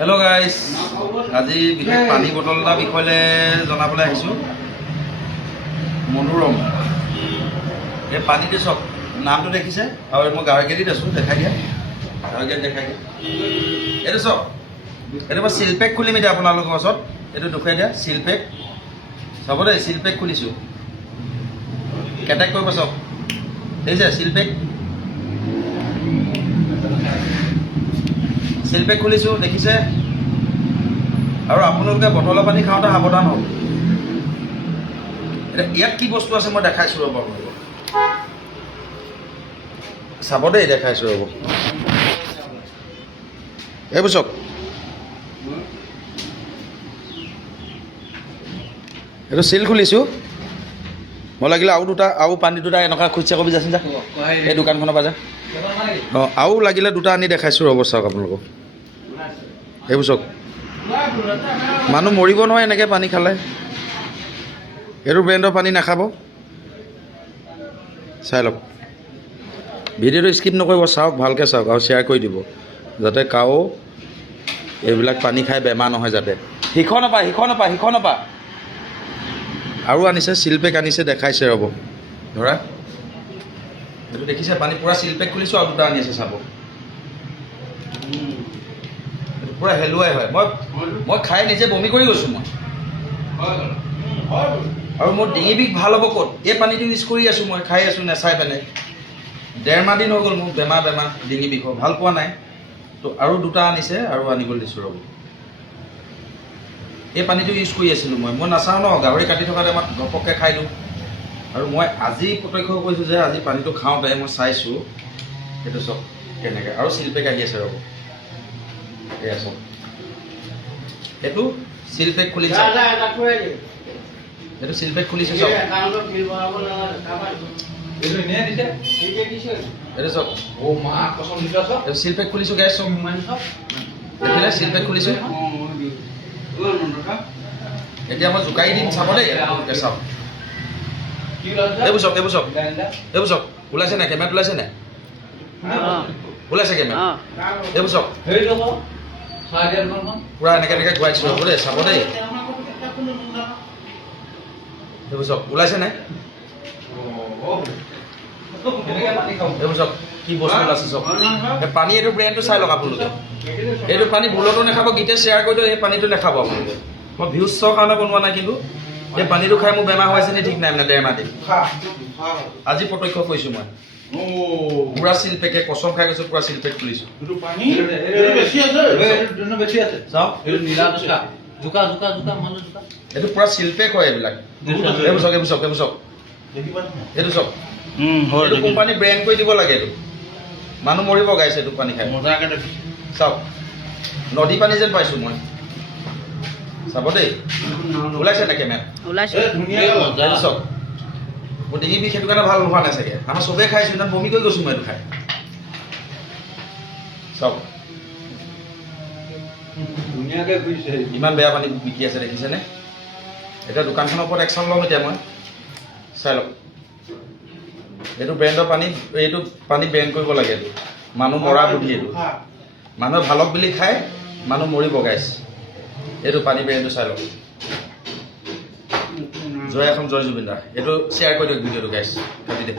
hello guys आज विशेष पानी बटल এটা বিষয়লে জনাবলৈ আহিছো মনোৰম এই পানীতে সব নামটো দেখিছে আৰু মই গাঁৱকেদি আছো দেখাই দিয়া গাঁৱকেদি দেখাই দিয়া এটো সব এটো মই সিলপেক খুলিম এতিয়া আপোনালোকৰ ওচৰত এটো দুখাই দিয়া সিলপেক সব দে সিলপেক খুলিছো কেটেক কৰিব সব দেখিছে সিলপেক খুলিছো দেখিছে আৰু আপোনালোকে বটলৰ পানী খাওঁতে সাৱধান হ'ব ইয়াত কি বস্তু আছে মই দেখাইছো ৰ'ব চাব দেই দেখাইছো ৰ'ব এই বুঝক এইটো সিল খুলিছো মই লাগিলে আৰু পানী দুটা এনেকুৱা খুচা কবি যাচোন যা এই দোকানখনৰ পৰা যা অঁ আৰু লাগিলে দুটা আনি দেখাইছো ৰ'ব চাওক আপোনালোকক এই বুঝক মানুহ মৰিব নহয় এনেকৈ পানী খালে এইটো ব্ৰেণ্ডৰ পানী নাখাব চাই লওক ভিডিঅ'টো স্কিপ নকৰিব চাওক ভালকৈ চাওক আৰু শ্বেয়াৰ কৰি দিব যাতে কাও এইবিলাক পানী খাই বেমাৰ নহয় যাতে সিখন নাপা আৰু আনিছে সিলপেক আনিছে দেখাইছে ৰ'ব ধৰা এইটো দেখিছে পানী পূৰা সিলপেক খুলিছোঁ আৰু দুটা আনি আছে চাব পূৰা হেলুৱাই হয় মই খাই নিজে বমি কৰি গৈছোঁ মই আৰু মোৰ ডিঙি বিষ ভাল হ'ব ক'ত এই পানীটো ইউজ কৰি আছোঁ মই খাই আছোঁ নেচাই পেলাই 1.5 মাহ দিন হৈ গ'ল মোৰ বেমাৰ ডিঙি বিষ ভাল পোৱা নাই তো আৰু দুটা আনিছে আৰু আনিবলৈ দিছোঁ ৰ'ব এই পানীটো ইউজ কৰি আছিলোঁ মই নাচাওঁ ন গাহৰি কাটি থকাতে মই ঘপককৈ খাই দিওঁ আৰু মই আজি প্ৰত্যক্ষ কৰিছোঁ যে আজি পানীটো খাওঁতে মই চাইছোঁ সেইটো চব কেনেকৈ আৰু সিলপেক আহি আছে ৰ'ব এয়া চব এইটো সিলপেক খুলিছে এইটো সিলপেক খুলিছে চব এইটো চব এইটো সিলপেক খুলিছোঁ গেছ চব দেখিলে সিলপেক খুলিছোঁ এতিয়া মই জোকাই দিম চাব দেই চাওক এইবোৰ চব ওলাইছে নাই কেমেৰাত ওলাইছে নাই ওলাইছে কেমেৰা এইবোৰ চব পূৰা এনেকৈ ঘূৰাইছোঁ ৰ'ব দেই চাব দেই এইবোৰ চব ওলাইছে নাই এইবোৰ চব কি বস্তু ওলাইছে চব পানী এইটো ব্ৰেণ্ডটো চাই লওক আপোনালোকে এইটো পানী ভুলতো নাখাব গীতে শ্বেয়াৰ কৰি দিওঁ এই পানীটো নাখাব আপোনালোকে মই ভিউজ চোৱাৰ কাৰণে বনোৱা নাই কিন্তু এই পানীটো খাই মোৰ বেমাৰ হৈছে নে ঠিক নাই মানে 1.5 মাহ দিন আজি প্ৰত্যক্ষ কৰিছোঁ মই পূৰা সিলপেকে কচম খাই গৈছোঁ পূৰা সিলপেক খুলিছোঁ চাওক এইটো পূৰা সিলপেক হয় এইবিলাক এইবোৰ চাওক এইটো চব এইটো কোম্পানী ব্ৰেণ্ড কৰি দিব লাগে এইটো মানুহ মৰিব গাইছে এইটো পানী খাই চাওক নদী পানী যেন পাইছোঁ মই চাব দেই ওলাইছে নাই কেমেৰা চাওক মোৰ ডিঙি বিষ সেইটো কাৰণে ভাল নোহোৱা নাই চাগে আমাৰ চবেই খাইছোঁ ইমান বমি কৰি গৈছোঁ মই এইটো খাই চাওক ধুনীয়াকৈ ঘূৰিছে ইমান বেয়া পানী বিকি আছে দেখিছেনে এতিয়া দোকানখনৰ ওপৰত একশ্যন ল'ম এতিয়া মই চাই লওক এইটো ব্ৰেণ্ডৰ পানী এইটো পানী বেন কৰিব লাগে এইটো মানুহ মৰা বুদ্ধি এইটো মানুহে ভালক বুলি খায় মানুহ মৰিব গাইছ এইটো পানী ব্ৰেণ্ডটো চাই লওক জয় জুবিন দা এইটো শ্বেয়াৰ কৰি দিয়ক ভিডিঅ'টো গাইছ কাটি দে